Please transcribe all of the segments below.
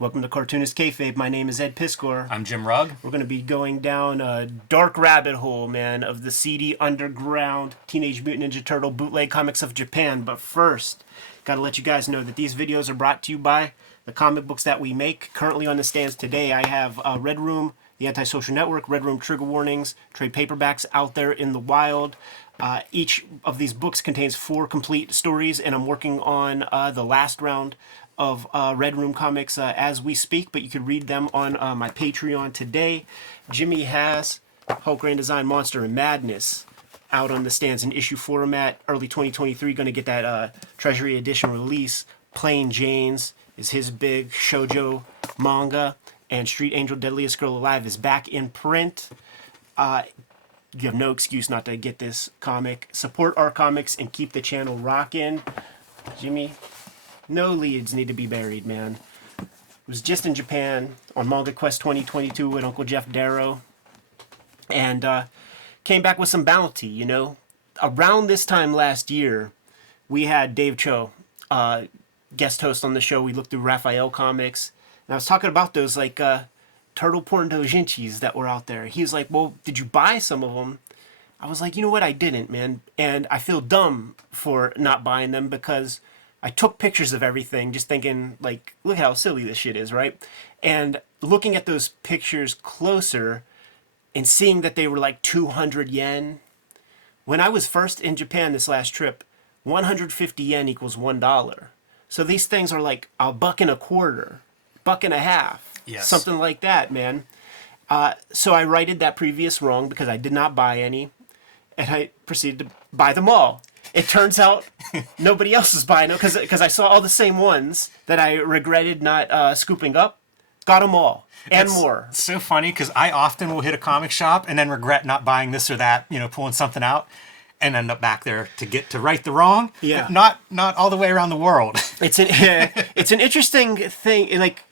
Welcome to Cartoonist Kayfabe. My name is Ed Piskor. I'm Jim Rugg. We're going to be going down a dark rabbit hole, man, of the seedy underground Teenage Mutant Ninja Turtle bootleg comics of Japan. But first, gotta let you guys know that these videos are brought to you by the comic books that we make. Currently on the stands today, I have Red Room, The Antisocial Network, Red Room Trigger Warnings, trade paperbacks out there in the wild. Each of these books contains 4 complete stories, and I'm working on the last round of Red Room comics as we speak, but you can read them on my Patreon today. Jimmy has Hulk Grand Design Monster and Madness out on the stands in issue format, early 2023. Going to get that Treasury Edition release. Plain Janes is his big shoujo manga, and Street Angel Deadliest Girl Alive is back in print. You have no excuse not to get this comic. Support our comics and keep the channel rocking. Jimmy, no leads need to be buried, man. Was just in Japan on Manga Quest 2022 with Uncle Jeff Darrow, and came back with some bounty, you know. Around this time last year, we had Dave Cho, guest host on the show. We looked through Raphael comics, and I was talking about those, like, turtle porn doujinshis that were out there. He was like, well, did you buy some of them? I was like, you know what, I didn't, man. And I feel dumb for not buying them because I took pictures of everything just thinking, like, look how silly this shit is, right? And looking at those pictures closer and seeing that they were like 200 yen. When I was first in Japan this last trip, 150 yen equals $1. So these things are like $1.25, $1.50. Yes. Something like that, man. So I righted that previous wrong because I did not buy any, and I proceeded to buy them all. It turns out nobody else is buying them because I saw all the same ones that I regretted not scooping up. Got them all and more. It's so funny because I often will hit a comic shop and then regret not buying this or that, you know, pulling something out, and end up back there to right the wrong. Yeah. Not all the way around the world. It's an interesting thing. Like,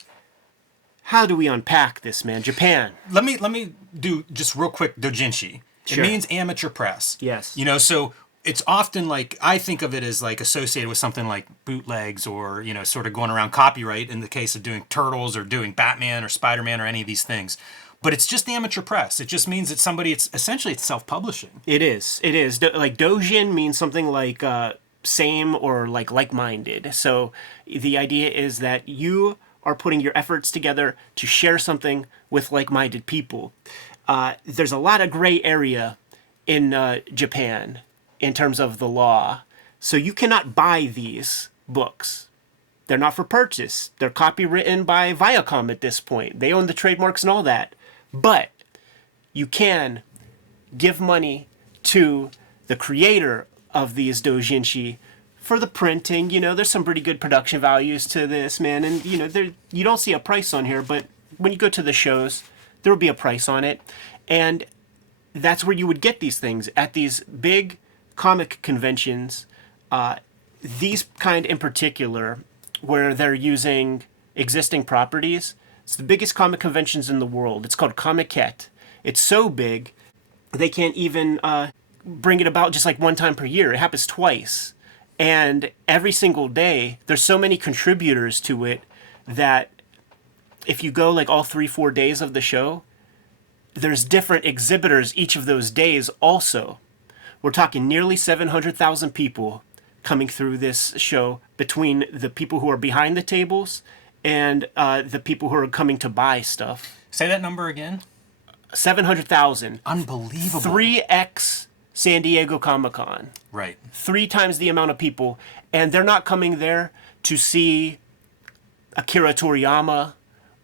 how do we unpack this, man? Japan. Let me do just real quick doujinshi. Sure. It means amateur press. Yes. You know, so it's often like, I think of it as like associated with something like bootlegs or, you know, sort of going around copyright in the case of doing Turtles or doing Batman or Spider-Man or any of these things. But it's just the amateur press. It just means that it's essentially self-publishing. It is. Like, doujin means something like same or like like-minded. So the idea is that you are putting your efforts together to share something with like-minded people. There's a lot of gray area in Japan in terms of the law. So you cannot buy these books. They're not for purchase. They're copywritten by Viacom at this point. They own the trademarks and all that. But you can give money to the creator of these doujinshi for the printing. You know, there's some pretty good production values to this, man. And, you know, you don't see a price on here, but when you go to the shows, there will be a price on it. And that's where you would get these things, at these big comic conventions. These kind in particular, where they're using existing properties. It's the biggest comic conventions in the world. It's called Comiket. It's so big, they can't even bring it about just like one time per year. It happens twice. And every single day, there's so many contributors to it that if you go like all 3-4 days of the show, there's different exhibitors each of those days also. We're talking nearly 700,000 people coming through this show between the people who are behind the tables and the people who are coming to buy stuff. Say that number again. 700,000. Unbelievable. 3x San Diego Comic-Con. Right. 3 times the amount of people. And they're not coming there to see Akira Toriyama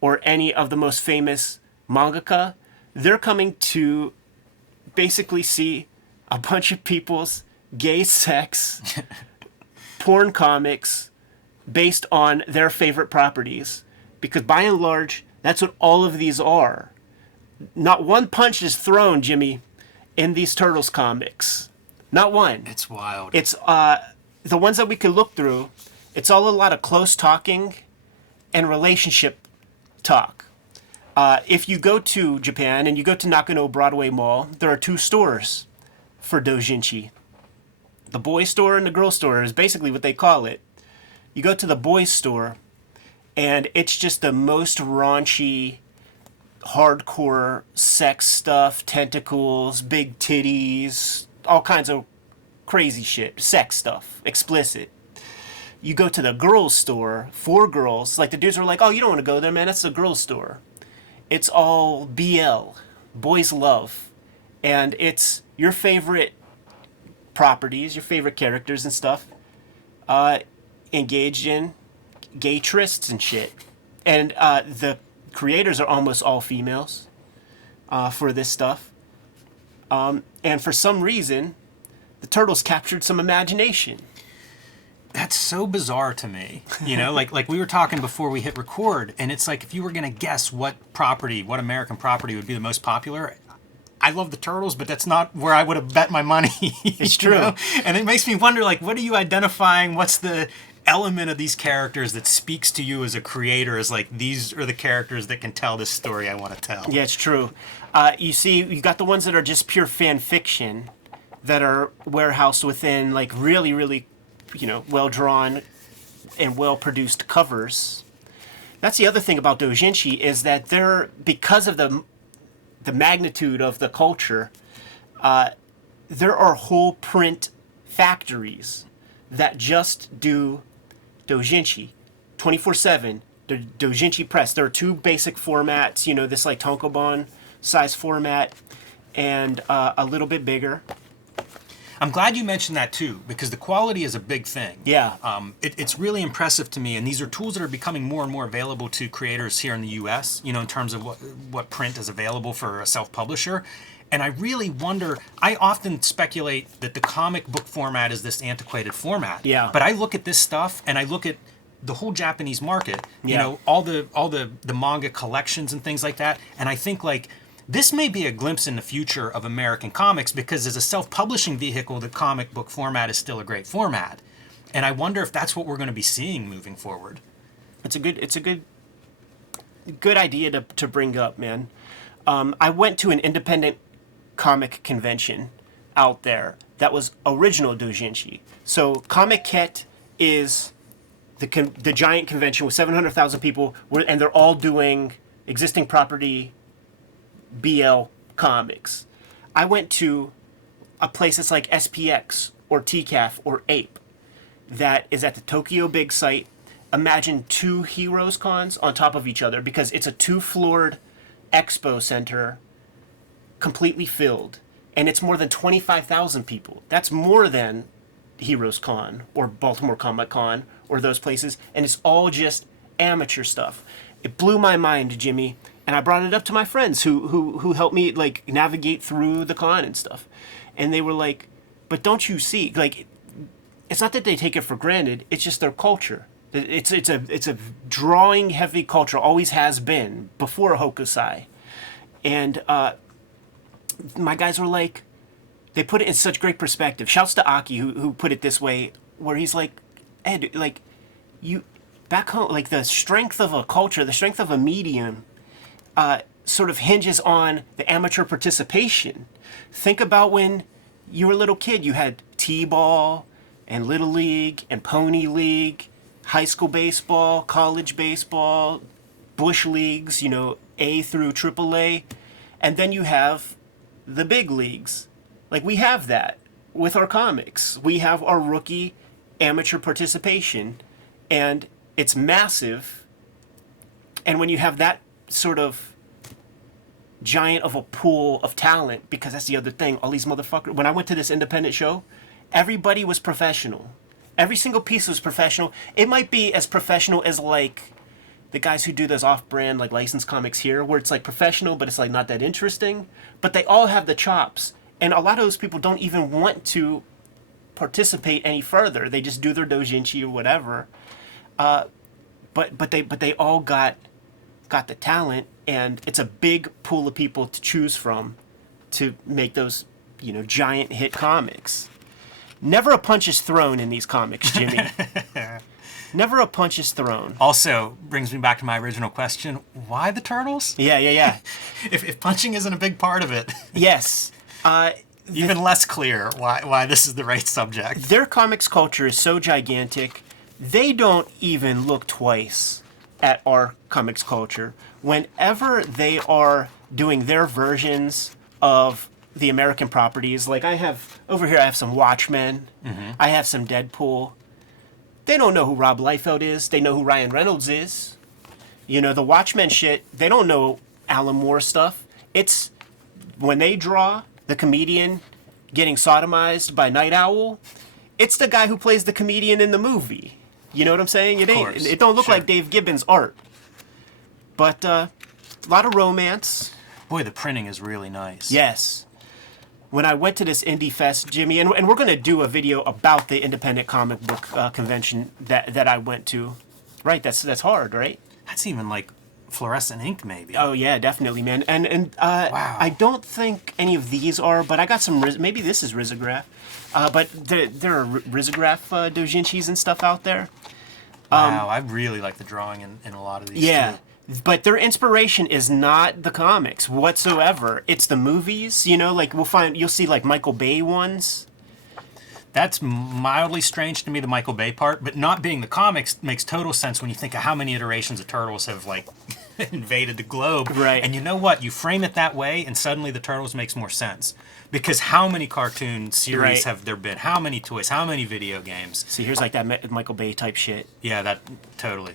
or any of the most famous mangaka. They're coming to basically see a bunch of people's gay sex, porn comics based on their favorite properties. Because by and large, that's what all of these are. Not one punch is thrown, Jimmy, in these Turtles comics. Not one. It's wild. It's the ones that we could look through, it's all a lot of close talking and relationship talk. If you go to Japan and you go to Nakano Broadway Mall, there are 2 stores for doujinshi. The boys store and the girls store is basically what they call it. You go to the boys store and it's just the most raunchy, hardcore sex stuff, tentacles, big titties, all kinds of crazy shit, sex stuff, explicit. You go to the girls' store for girls, like the dudes are like, oh, you don't want to go there, man, that's the girls' store. It's all BL, boys love, and it's your favorite properties, your favorite characters and stuff, engaged in gay trysts and shit. And the creators are almost all females for this stuff. And for some reason, the turtles captured some imagination. That's so bizarre to me. You know, like we were talking before we hit record, and it's like if you were going to guess what American property would be the most popular, I love the Turtles, but that's not where I would have bet my money. It's true. Know? And it makes me wonder, like, what are you identifying? What's the element of these characters that speaks to you as a creator as, like, these are the characters that can tell this story I want to tell? Yeah, it's true. You see, you got the ones that are just pure fan fiction that are warehoused within, like, really, really, well-drawn and well-produced covers. That's the other thing about Doujinshi is that they're, because of the magnitude of the culture, there are whole print factories that just do Doujinshi 24/7. The Doujinshi press. There are two basic formats, this like tankobon size format and a little bit bigger. I'm glad you mentioned that too, because the quality is a big thing. Yeah. It's really impressive to me, and these are tools that are becoming more and more available to creators here in the U.S., in terms of what print is available for a self-publisher. And I really wonder, I often speculate that the comic book format is this antiquated format. Yeah. But I look at this stuff, and I look at the whole Japanese market, Yeah. all the manga collections and things like that, and I think, like, this may be a glimpse in the future of American comics, because as a self-publishing vehicle, the comic book format is still a great format. And I wonder if that's what we're going to be seeing moving forward. It's a good idea to bring up, man. I went to an independent comic convention out there that was original Doujinshi. So Comic-Ket is the giant convention with 700,000 people, and they're all doing existing property BL comics. I went to a place that's like SPX or TCAF or Ape that is at the Tokyo Big Site. Imagine two Heroes Cons on top of each other, because it's a two-floored expo center completely filled, and it's more than 25,000 people. That's more than Heroes Con or Baltimore Comic Con or those places, and it's all just amateur stuff. It blew my mind, Jimmy, and I brought it up to my friends who helped me, like, navigate through the con and stuff, and they were like, but don't you see, like, it's not that they take it for granted, it's just their culture. It's a drawing heavy culture, always has been, before Hokusai. And my guys were like, they put it in such great perspective. Shouts to Aki, who put it this way, where he's like, Ed, like, you, back home, like, the strength of a culture, the strength of a medium, sort of hinges on the amateur participation. Think about when you were a little kid, you had T-ball and Little League and Pony League, high school baseball, college baseball, bush leagues, A through AAA, and then you have the big leagues. Like, we have that with our comics. We have our rookie amateur participation, and it's massive. And when you have that sort of giant of a pool of talent, because that's the other thing, all these motherfuckers, when I went to this independent show, everybody was professional. Every single piece was professional. It might be as professional as, like, the guys who do those off-brand, like, licensed comics here, where it's, like, professional, but it's, like, not that interesting. But they all have the chops. And a lot of those people don't even want to participate any further. They just do their doujinshi or whatever. But they all got the talent, and it's a big pool of people to choose from to make those, giant hit comics. Never a punch is thrown in these comics, Jimmy. Never a punch is thrown. Also, brings me back to my original question, why the Turtles? Yeah. If punching isn't a big part of it. Yes. Even less clear why this is the right subject. Their comics culture is so gigantic, they don't even look twice at our comics culture, whenever they are doing their versions of the American properties, like I have over here, I have some Watchmen, I have some Deadpool. They don't know who Rob Liefeld is. They know who Ryan Reynolds is. You know, the Watchmen shit, they don't know Alan Moore stuff. It's when they draw the comedian getting sodomized by Night Owl, it's the guy who plays the comedian in the movie. You know what I'm saying? It don't look like Dave Gibbons' art. But a lot of romance. Boy, the printing is really nice. Yes. When I went to this Indie Fest, Jimmy, and we're going to do a video about the independent comic book convention that I went to. Right, that's hard, right? That's even like fluorescent ink, maybe. Oh yeah, definitely, man. And wow. I don't think any of these are, but I got some. Maybe this is risograph, but there are risograph doujinshis and stuff out there. Wow, I really like the drawing in a lot of these. Yeah. Too. But their inspiration is not the comics whatsoever. It's the movies, you know, like you'll see like Michael Bay ones. That's mildly strange to me, the Michael Bay part, but not being the comics makes total sense when you think of how many iterations of Turtles have like invaded the globe. Right. And you know what? You frame it that way and suddenly the Turtles makes more sense. Because how many cartoon series have there been? How many toys? How many video games? See, here's like that Michael Bay type shit. Yeah, that totally.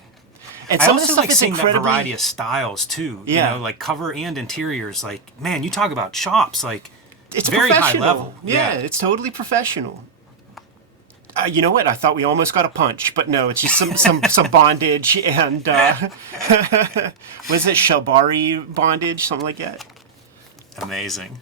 And I some also stuff like is seeing that incredibly variety of styles too. Yeah. You know, like cover and interiors. Like, man, you talk about chops. Like, it's very high professional. level. Yeah, it's totally professional. You know what? I thought we almost got a punch, but no, it's just some bondage and was it Shabari bondage, something like that? Amazing.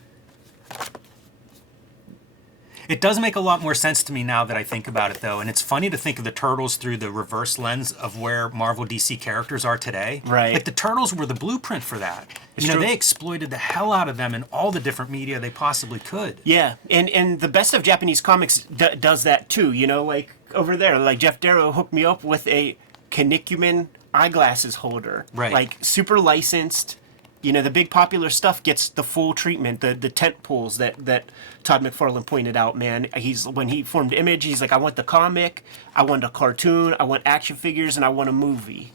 It does make a lot more sense to me now that I think about it, though, and it's funny to think of the Turtles through the reverse lens of where Marvel DC characters are today. Right. Like, the Turtles were the blueprint for that. It's you know, true. they exploited the hell out of them in all the different media they possibly could. Yeah, and the best of Japanese comics does that too. You know, like over there, like Jeff Darrow hooked me up with a Kinnikuman eyeglasses holder. Right. Like super licensed. You know, the big popular stuff gets the full treatment, the tent poles that Todd McFarlane pointed out, man. When he formed Image, he's like, I want the comic, I want a cartoon, I want action figures, and I want a movie.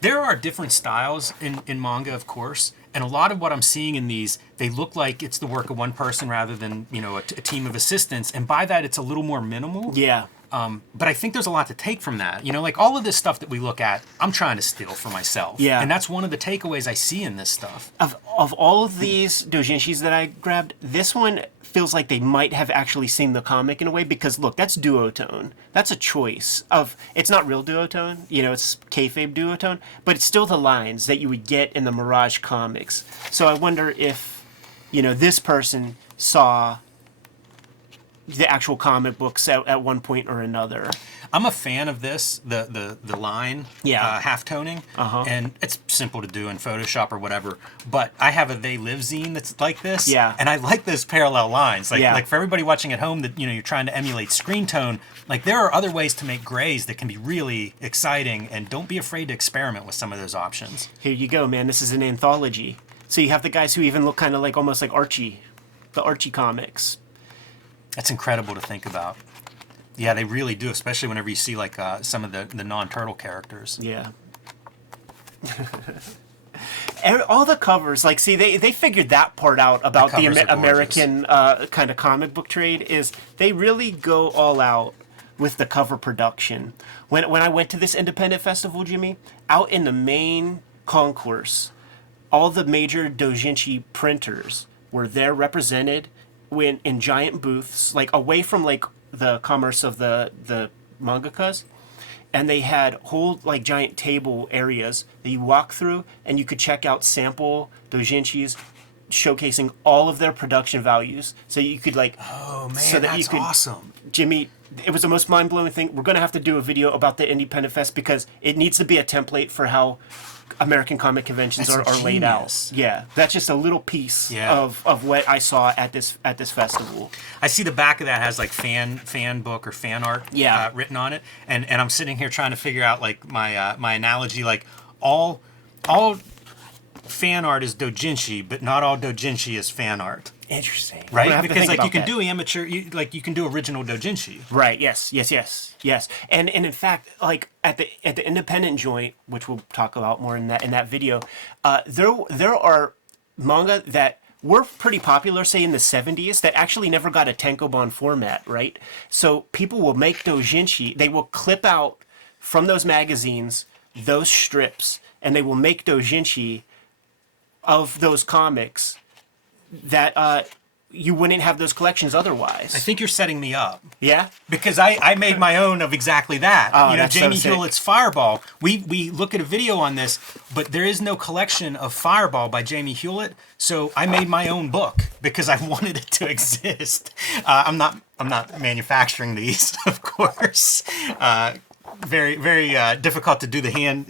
There are different styles in manga, of course, and a lot of what I'm seeing in these, they look like it's the work of one person rather than, you know, a team of assistants, and by that, it's a little more minimal. Yeah. But I think there's a lot to take from that. You know, like all of this stuff that we look at, I'm trying to steal for myself. Yeah. And that's one of the takeaways I see in this stuff. Of all of these doujinshis that I grabbed, this one feels like they might have actually seen the comic in a way, because look, that's duotone. That's a choice of, it's not real duotone, you know, it's kayfabe duotone, but it's still the lines that you would get in the Mirage comics. So I wonder if, you know, this person saw the actual comic books at one point or another. I'm a fan of this, the line, half toning, and it's simple to do in Photoshop or whatever. But I have a They Live zine that's like this, and I like those parallel lines. Like for everybody watching at home that you're trying to emulate screen tone. Like there are other ways to make grays that can be really exciting, and don't be afraid to experiment with some of those options. Here you go, man. This is an anthology. So you have the guys who even look kind of like almost like Archie, the Archie comics. That's incredible to think about. Yeah, they really do, especially whenever you see like some of the non-turtle characters. Yeah. And all the covers, like, see, they figured that part out about the American kind of comic book trade, is they really go all out with the cover production. When I went to this independent festival, Jimmy, out in the main concourse, all the major doujinshi printers were there represented in giant booths, like away from like the commerce of the mangakas, and they had whole like giant table areas that you walk through and you could check out sample doujinshis showcasing all of their production values, so you could like, oh man, so that that's you could, awesome. Jimmy, it was the most mind-blowing thing. We're gonna have to do a video about the Independent Fest, because it needs to be a template for how American comic conventions are laid out. Yeah, that's just a little piece of what I saw at this festival. I see the back of that has like fan book or fan art written on it, and I'm sitting here trying to figure out like my analogy, like all fan art is doujinshi, but not all doujinshi is fan art. Interesting. Right? Because like you can do amateur, you can do original doujinshi. Right. Yes. And in fact, like at the independent joint, which we'll talk about more in that video, there are manga that were pretty popular, say in the 70s, that actually never got a tankobon format, right? So people will make doujinshi. They will clip out from those magazines those strips, and they will make doujinshi of those comics that you wouldn't have those collections otherwise. I think you're setting me up. Yeah? Because I made my own of exactly that. Oh, that's Jamie so sick. Hewlett's Fireball. We look at a video on this, but there is no collection of Fireball by Jamie Hewlett, so I made my own book because I wanted it to exist. I'm not manufacturing these, of course. Very, very difficult to do the hand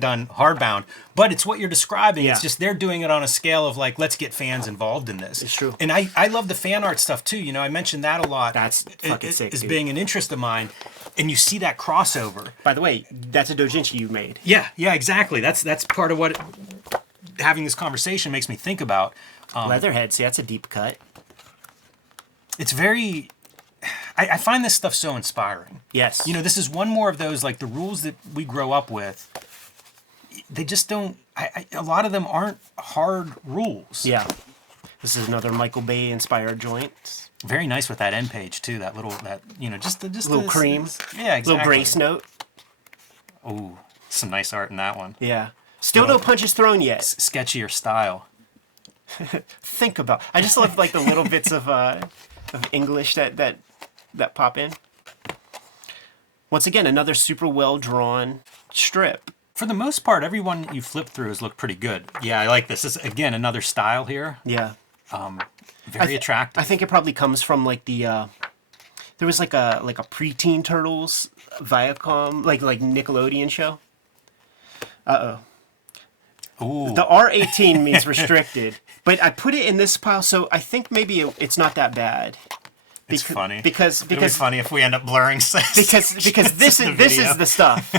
done hardbound, but it's what you're describing. Yeah. It's just they're doing it on a scale of like, let's get fans involved in this. It's true. And I love the fan art stuff too. I mentioned that a lot. That's fucking sick, as dude. being an interest of mine, and you see that crossover. By the way, that's a doujinshi you made. Yeah, exactly. That's part of what having this conversation makes me think about. Leatherhead, see, that's a deep cut. It's very. I find this stuff so inspiring. Yes. This is one more of those, like, the rules that we grow up with, they just don't, a lot of them aren't hard rules. Yeah. This is another Michael Bay inspired joint. Very nice with that end page, too, just Little cream. Yeah, exactly. Little grace note. Ooh, some nice art in that one. Yeah. Still no punches thrown yet. Sketchier style. Think about. I just love like the little bits of English that pop in. Once again, another super well drawn strip. For the most part, everyone you flip through has looked pretty good. Yeah, I like this. This is, again, another style here. Yeah. Very attractive. I think it probably comes from like the there was like a preteen Turtles Viacom like Nickelodeon show. Ooh. The R18 means restricted, but I put it in this pile, so I think maybe it's not that bad. It's funny. Because It'll be funny if we end up blurring because this is the stuff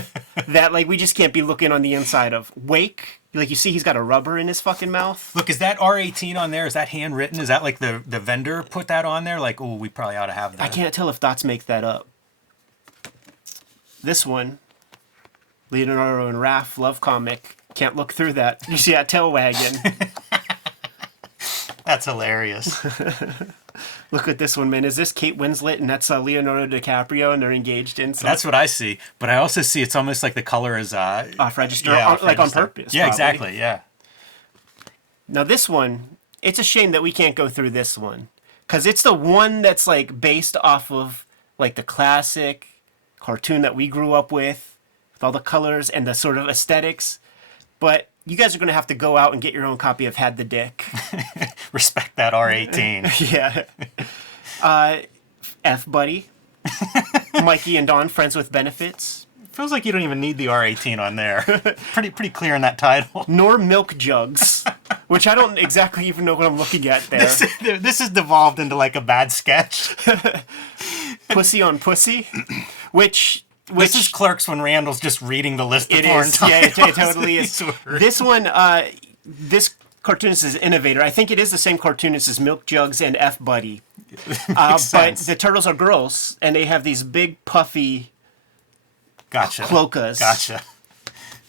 that like we just can't be looking on the inside of. Wake, like you see he's got a rubber in his fucking mouth. Look, is that R18 on there? Is that handwritten? Is that like the vendor put that on there? Like, oh, we probably ought to have that. I can't tell if Dots make that up. This one, Leonardo and Raph love comic. Can't look through that. You see that tail wagging. That's hilarious. Look at this one, man. Is this Kate Winslet and that's Leonardo DiCaprio and they're engaged in something? That's what I see. But I also see it's almost like the color is off register, off like on register. purpose. Yeah, probably. exactly. Yeah. Now this one, it's a shame that we can't go through this one because it's the one that's like based off of like the classic cartoon that we grew up with all the colors and the sort of aesthetics. But you guys are going to have to go out and get your own copy of Had the Dick. Respect that R18. Yeah. F Buddy. Mikey and Dawn, Friends with Benefits. Feels like you don't even need the R18 on there. Pretty clear in that title. Nor Milk Jugs, which I don't exactly even know what I'm looking at there. This has devolved into like a bad sketch. Pussy on Pussy, which this is Clerks when Randall's just reading the list of it porn is. titles. Yeah, it totally is. This one, this cartoonist is innovator. I think it is the same cartoonist as Milk Jugs and F Buddy. But the turtles are girls, and they have these big puffy Gotcha. cloakas. Gotcha.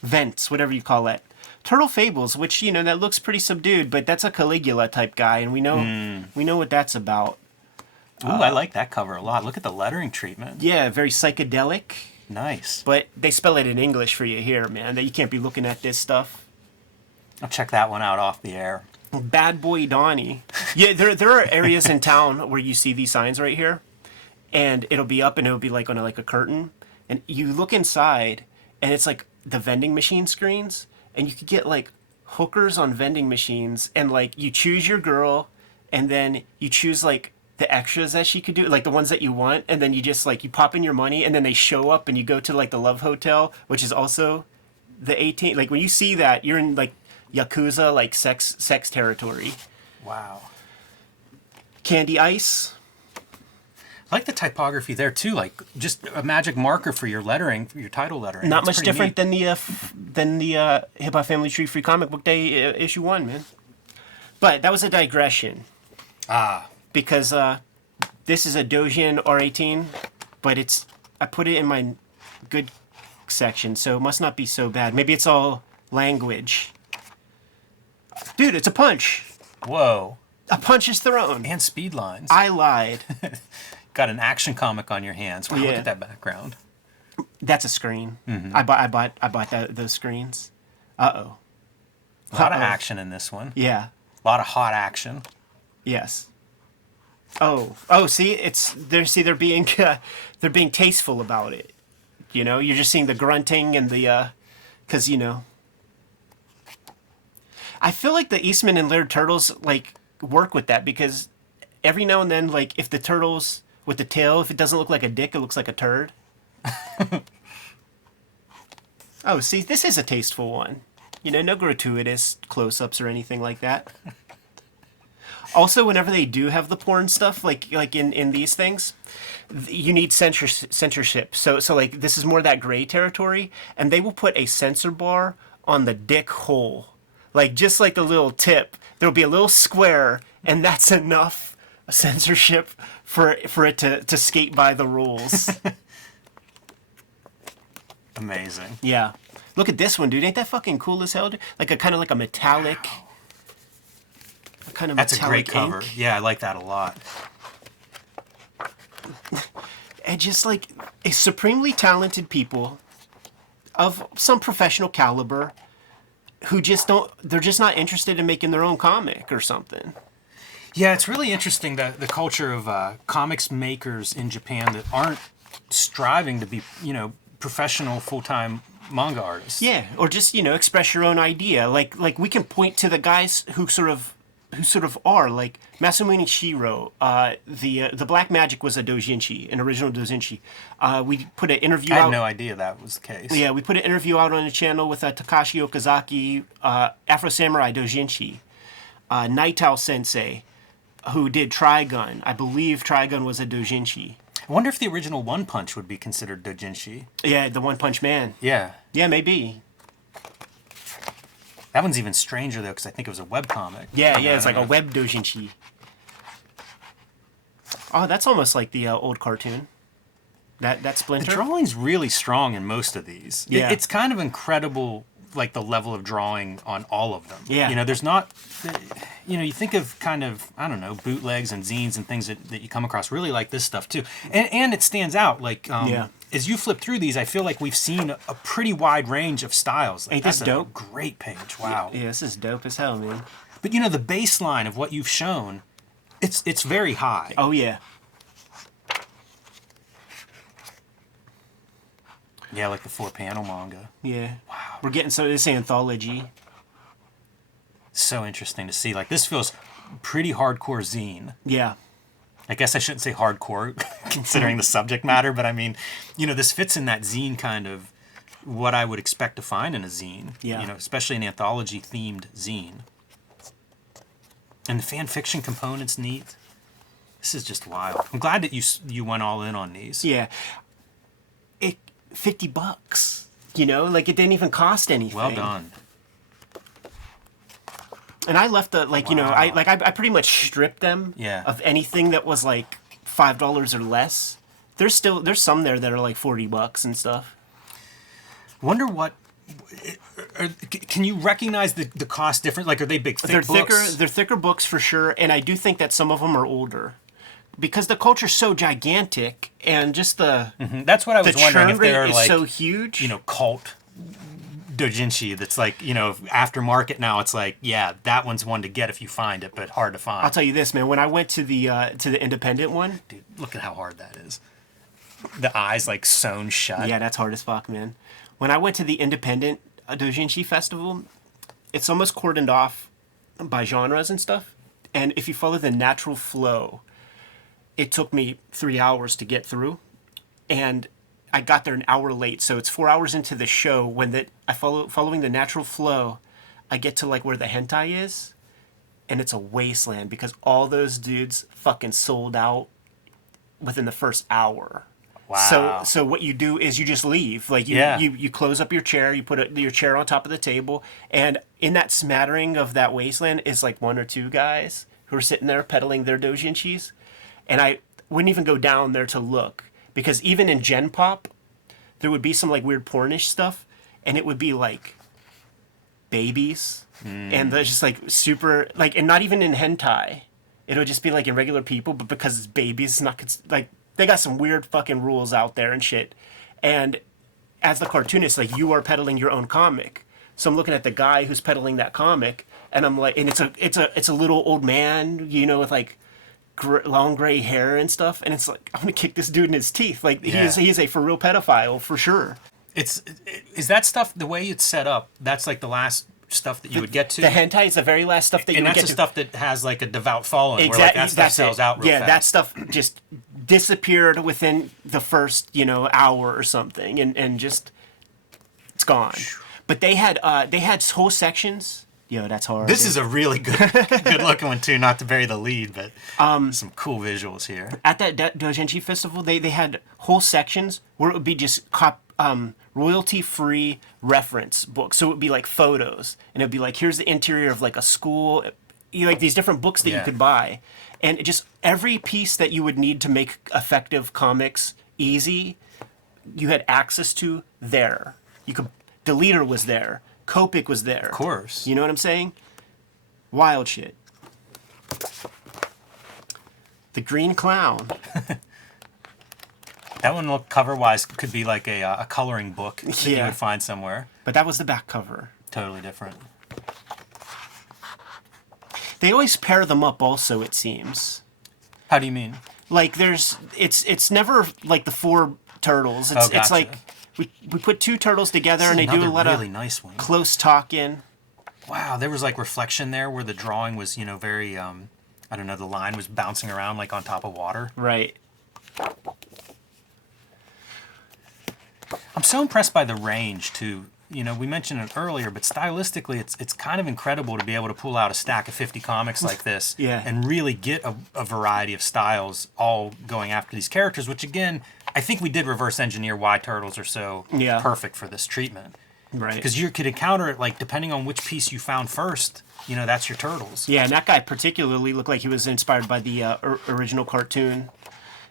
Vents, whatever you call it. Turtle Fables, which, that looks pretty subdued, but that's a Caligula type guy, and we know what that's about. Ooh, I like that cover a lot. Look at the lettering treatment. Yeah, very psychedelic. Nice. But they spell it in English for you here, man. That you can't be looking at this stuff. I'll check that one out off the air. Bad Boy Donnie. Yeah, there are areas in town where you see these signs right here, and it'll be up and it'll be like on a curtain, and you look inside, and it's like the vending machine screens, and you could get like hookers on vending machines, and like you choose your girl, and then you choose like the extras that she could do, like the ones that you want, and then you just like you pop in your money, and then they show up, and you go to like the Love Hotel, which is also the 18. Like when you see that, you're in like Yakuza, like sex territory. Wow. Candy Ice. I like the typography there too, like just a magic marker for your lettering, for your title lettering. Not That's much pretty different neat. than the Hip Hop Family Tree Free Comic Book Day issue 1, man. But that was a digression. Because this is a Doujin R18, but I put it in my good section, so it must not be so bad. Maybe it's all language. Dude, it's a punch. Whoa. A punch is thrown. And speed lines. I lied. Got an action comic on your hands. Wow, Yeah. look at that background. That's a screen. Mm-hmm. I bought those screens. Uh-oh. A lot of action in this one. Yeah. A lot of hot action. Yes. Oh, see, they're being tasteful about it. You know, you're just seeing the grunting and the cuz I feel like the Eastman and Laird turtles like work with that, because every now and then, like, if the turtles with the tail, if it doesn't look like a dick, it looks like a turd. Oh, see, this is a tasteful one. You know, no gratuitous close-ups or anything like that. Also, whenever they do have the porn stuff, like in these things, you need censorship. So like, this is more that gray territory, and they will put a censor bar on the dick hole. Like, just like the little tip, there'll be a little square, and that's enough censorship for it to skate by the rules. Amazing. Yeah. Look at this one, dude. Ain't that fucking cool as hell, dude? Like a kind of like a metallic. Kind of That's a metallic great cover. ink. Yeah, I like that a lot. And just like a supremely talented people of some professional caliber who they're just not interested in making their own comic or something. Yeah, it's really interesting that the culture of comics makers in Japan that aren't striving to be, professional full-time manga artists. Yeah, or just, express your own idea. Like we can point to the guys who sort of are, like Masamune Shiro. The Black Magic was a doujinshi, an original doujinshi. We put an interview I out. had no idea that was the case. Yeah, we put an interview out on the channel with Takashi Okazaki, Afro Samurai doujinshi. Night Owl Sensei, who did Trigun. I believe Trigun was a doujinshi. I wonder if the original One Punch would be considered doujinshi. Yeah, the One Punch Man. Yeah. Yeah, maybe. That one's even stranger, though, because I think it was a webcomic. Yeah, it's like a web doujinshi. Oh, that's almost like the old cartoon. That Splinter. The drawing's really strong in most of these. Yeah. It's kind of incredible, like, the level of drawing on all of them. Yeah. There's not... you think of kind of, I don't know, bootlegs and zines and things that you come across really like this stuff, too. And it stands out. Like, as you flip through these, I feel like we've seen a pretty wide range of styles. Like, Ain't this that's dope? A great page. Wow. Yeah, this is dope as hell, man. But, the baseline of what you've shown, it's very high. Oh, yeah. Yeah, like the 4-panel manga. Yeah. Wow. We're getting some of this anthology. So interesting to see. Like, this feels pretty hardcore zine. Yeah. I guess I shouldn't say hardcore, considering the subject matter, but I mean, this fits in that zine kind of what I would expect to find in a zine. Yeah. Especially an anthology-themed zine. And the fan fiction component's neat. This is just wild. I'm glad that you went all in on these. Yeah. $50. Like, it didn't even cost anything. Well done. And I left I pretty much stripped them of anything that was like $5 or less. There's some there that are like $40 and stuff. Wonder what. Can you recognize the cost difference? Like, are they big, thick books? They're thicker books for sure, and I do think that some of them are older, because the culture's so gigantic, and just the That's what I was wondering, if they're is like so huge. Cult doujinshi that's like, aftermarket now. It's like, yeah, that one's one to get if you find it, but hard to find. I'll tell you this, man. When I went to the independent one, Dude, look at how hard that is. The eyes like sewn shut. yeah, that's hard as fuck, man. When I went to the independent doujinshi festival, it's almost cordoned off by genres and stuff. And if you follow the natural flow, it took me 3 hours to get through, and I got there an hour late. So it's 4 hours into the show. When following the natural flow, I get to like where the hentai is, and it's a wasteland because all those dudes fucking sold out within the first hour. Wow. So what you do is you just leave. Like you close up your chair, you put your chair on top of the table, and in that smattering of that wasteland is like one or two guys who are sitting there peddling their doujinshis, and I wouldn't even go down there to look because even in Gen Pop, there would be some like weird pornish stuff, and it would be like babies, and they're just like super like, and not even in hentai. It would just be like in regular people, but because it's babies, it's not like. They got some weird fucking rules out there and shit. And as the cartoonist, like you are peddling your own comic. So I'm looking at the guy who's peddling that comic, and I'm like, and it's a little old man, you know, with like long gray hair and stuff. And it's like, I'm gonna kick this dude in his teeth. Like he is a for real pedophile for sure. Is that stuff the way it's set up? That's like the last stuff that you would get to. The hentai is the very last stuff that you would get to. And that's the stuff that has like a devout following, where like that stuff sells out real fast. That stuff just disappeared within the first, hour or something, and just it's gone. But they had whole sections. Yo, that's hard. This is a really good looking one too. Not to bury the lead, but some cool visuals here. At that Doujinshi festival, they had whole sections where it would be just royalty-free reference books. So it would be like photos, and it would be like, here's the interior of like a school, like these different books that you could buy, and just every piece that you would need to make effective comics easy, you had access to there. Deleter was there, Copic was there. Of course. You know what I'm saying? Wild shit. The Green Clown. That one, look cover-wise, could be like a coloring book that you would find somewhere. But that was the back cover. Totally different. They always pair them up also, it seems. How do you mean? Like it's never like the four turtles. It's like we put two turtles together and they do a lot really of nice one. Close talking. Wow, there was like reflection there where the drawing was, very I don't know, the line was bouncing around like on top of water. Right. I'm so impressed by the range too. We mentioned it earlier, but stylistically, it's kind of incredible to be able to pull out a stack of 50 comics like this and really get a variety of styles all going after these characters, which again, I think we did reverse engineer why turtles are so perfect for this treatment. Right. Because you could encounter it, like, depending on which piece you found first, that's your turtles. Yeah, and that guy particularly looked like he was inspired by the original cartoon.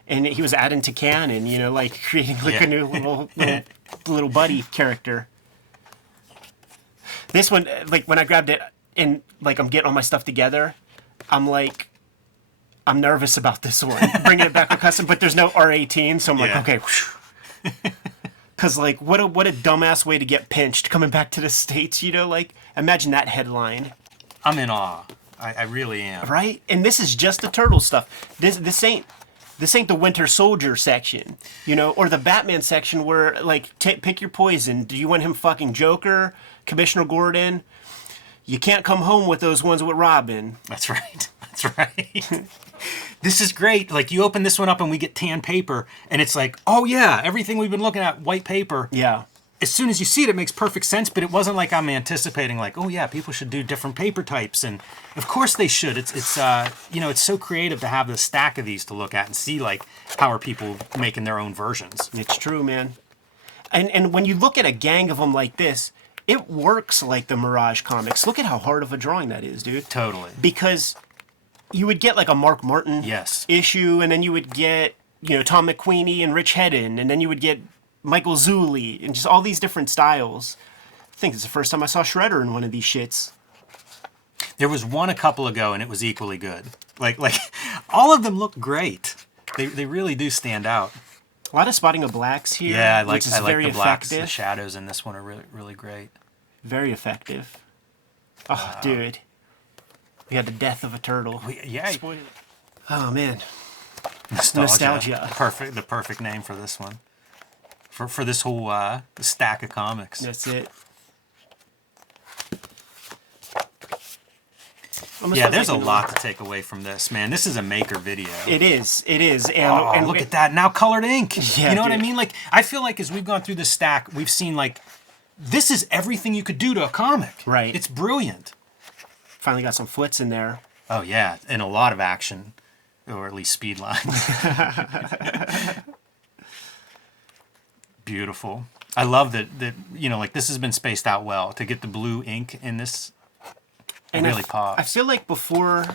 And he was adding to canon, like creating like a new little buddy character. This one, like when I grabbed it and like I'm getting all my stuff together, I'm nervous about this one, bringing it back to custom, but there's no R18, so I'm like, okay. Because like what a dumbass way to get pinched coming back to the States, like imagine that headline. I'm in awe. I really am. Right? And this is just the turtle stuff. This ain't the Winter Soldier section, or the Batman section where, like, pick your poison. Do you want him fucking Joker, Commissioner Gordon? You can't come home with those ones with Robin. That's right. That's right. This is great. Like, you open this one up and we get tan paper, and it's like, oh yeah, everything we've been looking at, white paper. Yeah. As soon as you see it, it makes perfect sense, but it wasn't like I'm anticipating, like, oh yeah, people should do different paper types, and of course they should. It's so creative to have the stack of these to look at and see, like, how are people making their own versions. It's true, man. And when you look at a gang of them like this, it works like the Mirage comics. Look at how hard of a drawing that is, dude. Totally. Because you would get like a Mark Martin issue, and then you would get, Tom McQueenie and Rich Hedden, and then you would get Michael Zulli, and just all these different styles. I think it's the first time I saw Shredder in one of these shits. There was one a couple ago, and it was equally good. Like all of them look great. They really do stand out. A lot of spotting of blacks here. Yeah, I like the blacks. The shadows in this one are really, really great. Very effective. Oh, dude. We had the death of a turtle. Spoiler. Oh, man. Nostalgia. The perfect name for this one. For this whole stack of comics. That's it. Yeah, there's a lot to take away from this, man. This is a maker video. It is. And look at that. Now colored ink. Yeah, you know what I mean? Like, I feel like as we've gone through this stack, we've seen, like, this is everything you could do to a comic. Right. It's brilliant. Finally got some foots in there. Oh, yeah. And a lot of action. or at least speed lines. Beautiful. I love that like this has been spaced out well to get the blue ink in this. And really pops. I feel like before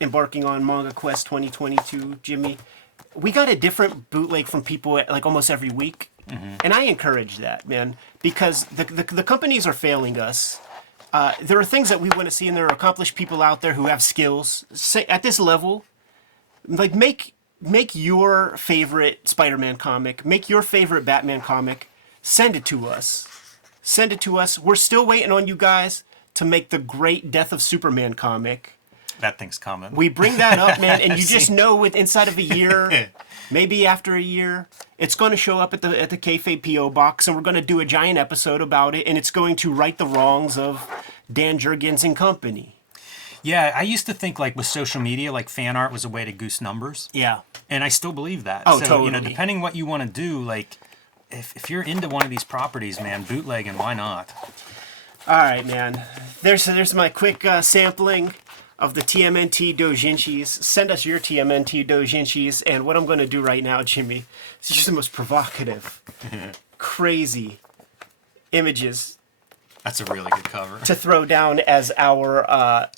embarking on Manga Quest 2022, Jimmy, we got a different bootleg from people like almost every week. And I encourage that, man, because the companies are failing us. There are things that we want to see, and there are accomplished people out there who have skills. Say, at this level, like make your favorite Spider-Man comic, make your favorite Batman comic, send it to us. Send it to us. We're still waiting on you guys to make the great Death of Superman comic. That thing's coming. We bring that up, man, and you just know inside of a year, maybe after a year, it's going to show up at the Kayfabe P.O. box, and we're going to do a giant episode about it, and it's going to right the wrongs of Dan Jurgens and company. Yeah, I used to think like with social media, like fan art was a way to goose numbers. Yeah. And I still believe that. Oh, so, totally. Depending what you want to do, like if you're into one of these properties, man, bootlegging, why not? All right, man. There's my quick sampling of the TMNT Doujinshis. Send us your TMNT Doujinshis, and what I'm going to do right now, Jimmy, is just the most provocative, crazy images. That's a really good cover. To throw down as our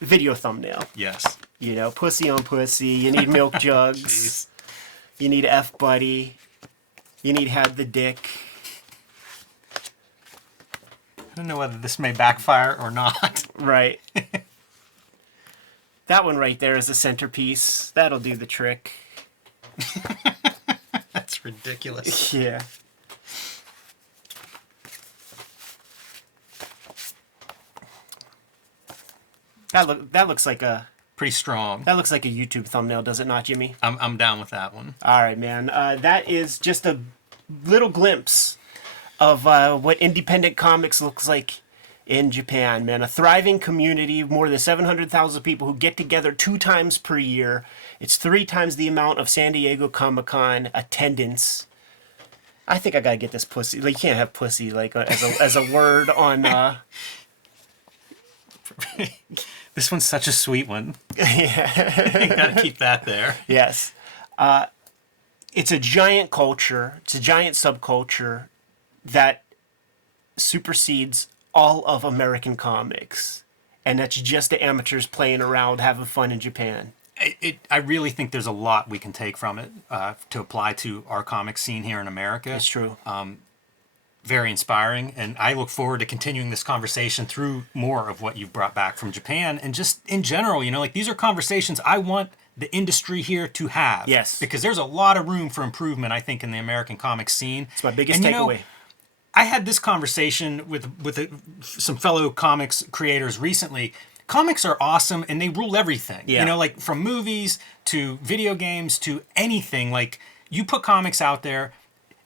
video thumbnail. Yes. Pussy on pussy. You need milk jugs. Jeez. You need F buddy. You need have the dick. I don't know whether this may backfire or not. Right. That one right there is the centerpiece. That'll do the trick. That's ridiculous. Yeah. That looks like a Pretty strong. That looks like a YouTube thumbnail, does it not, Jimmy? I'm down with that one. All right, man. That is just a little glimpse of what independent comics looks like in Japan, man. A thriving community, more than 700,000 people who get together 2 times per year. It's 3 times the amount of San Diego Comic-Con attendance. I think I gotta get this pussy. Like, you can't have pussy like as a word on. This one's such a sweet one. Yeah. You gotta keep that there. Yes. It's a giant culture. It's a giant subculture that supersedes all of American comics. And that's just the amateurs playing around, having fun in Japan. I really think there's a lot we can take from it to apply to our comic scene here in America. It's true. Very inspiring, and I look forward to continuing this conversation through more of what you've brought back from Japan, and just in general, like these are conversations I want the industry here to have. Yes. Because there's a lot of room for improvement, I think, in the American comic scene. It's my biggest takeaway. I had this conversation with some fellow comics creators recently. Comics are awesome, and they rule everything. Yeah. Like from movies to video games to anything. Like, you put comics out there.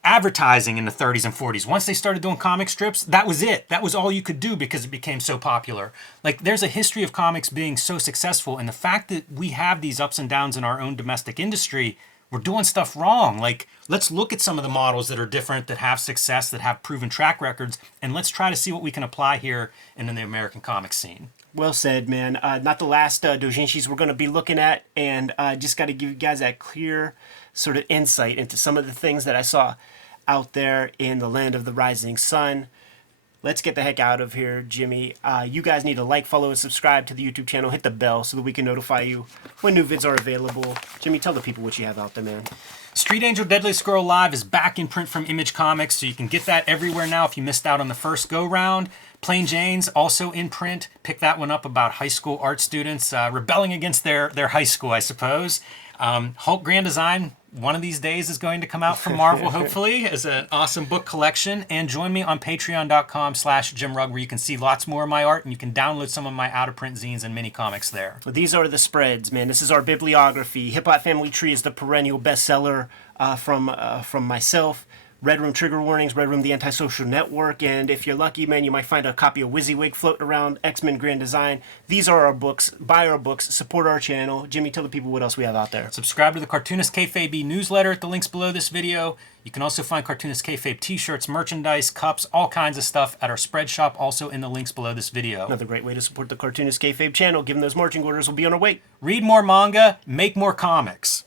Advertising in the 30s and 40s. Once they started doing comic strips, that was it. That was all you could do because it became so popular. Like, there's a history of comics being so successful, and the fact that we have these ups and downs in our own domestic industry, we're doing stuff wrong. Like, let's look at some of the models that are different, that have success, that have proven track records, and let's try to see what we can apply here in the American comic scene. Well said, man. Not the last doujinshis we're going to be looking at, and just got to give you guys that clear sort of insight into some of the things that I saw out there in the land of the rising sun. Let's get the heck out of here, Jimmy. You guys need to like, follow, and subscribe to the YouTube channel. Hit the bell so that we can notify you when new vids are available. Jimmy, tell the people what you have out there, man. Street Angel Deadliest Girl Live is back in print from Image Comics, so you can get that everywhere now if you missed out on the first go-round. Plain Jane's also in print. Pick that one up about high school art students rebelling against their high school, I suppose. Hulk Grand Design, one of these days, is going to come out from Marvel, hopefully, as an awesome book collection. And join me on patreon.com/JimRugg, where you can see lots more of my art, and you can download some of my out-of-print zines and mini comics there. Well, these are the spreads, man. This is our bibliography. Hip Hop Family Tree is the perennial bestseller from myself. Red Room Trigger Warnings, Red Room The Antisocial Network, and if you're lucky, man, you might find a copy of WYSIWYG floating around, X-Men Grand Design. These are our books. Buy our books. Support our channel. Jimmy, tell the people what else we have out there. Subscribe to the Cartoonist Kayfabe newsletter at the links below this video. You can also find Cartoonist Kayfabe t-shirts, merchandise, cups, all kinds of stuff at our spread shop, also in the links below this video. Another great way to support the Cartoonist Kayfabe channel, given those marching orders will be on our way. Read more manga, make more comics.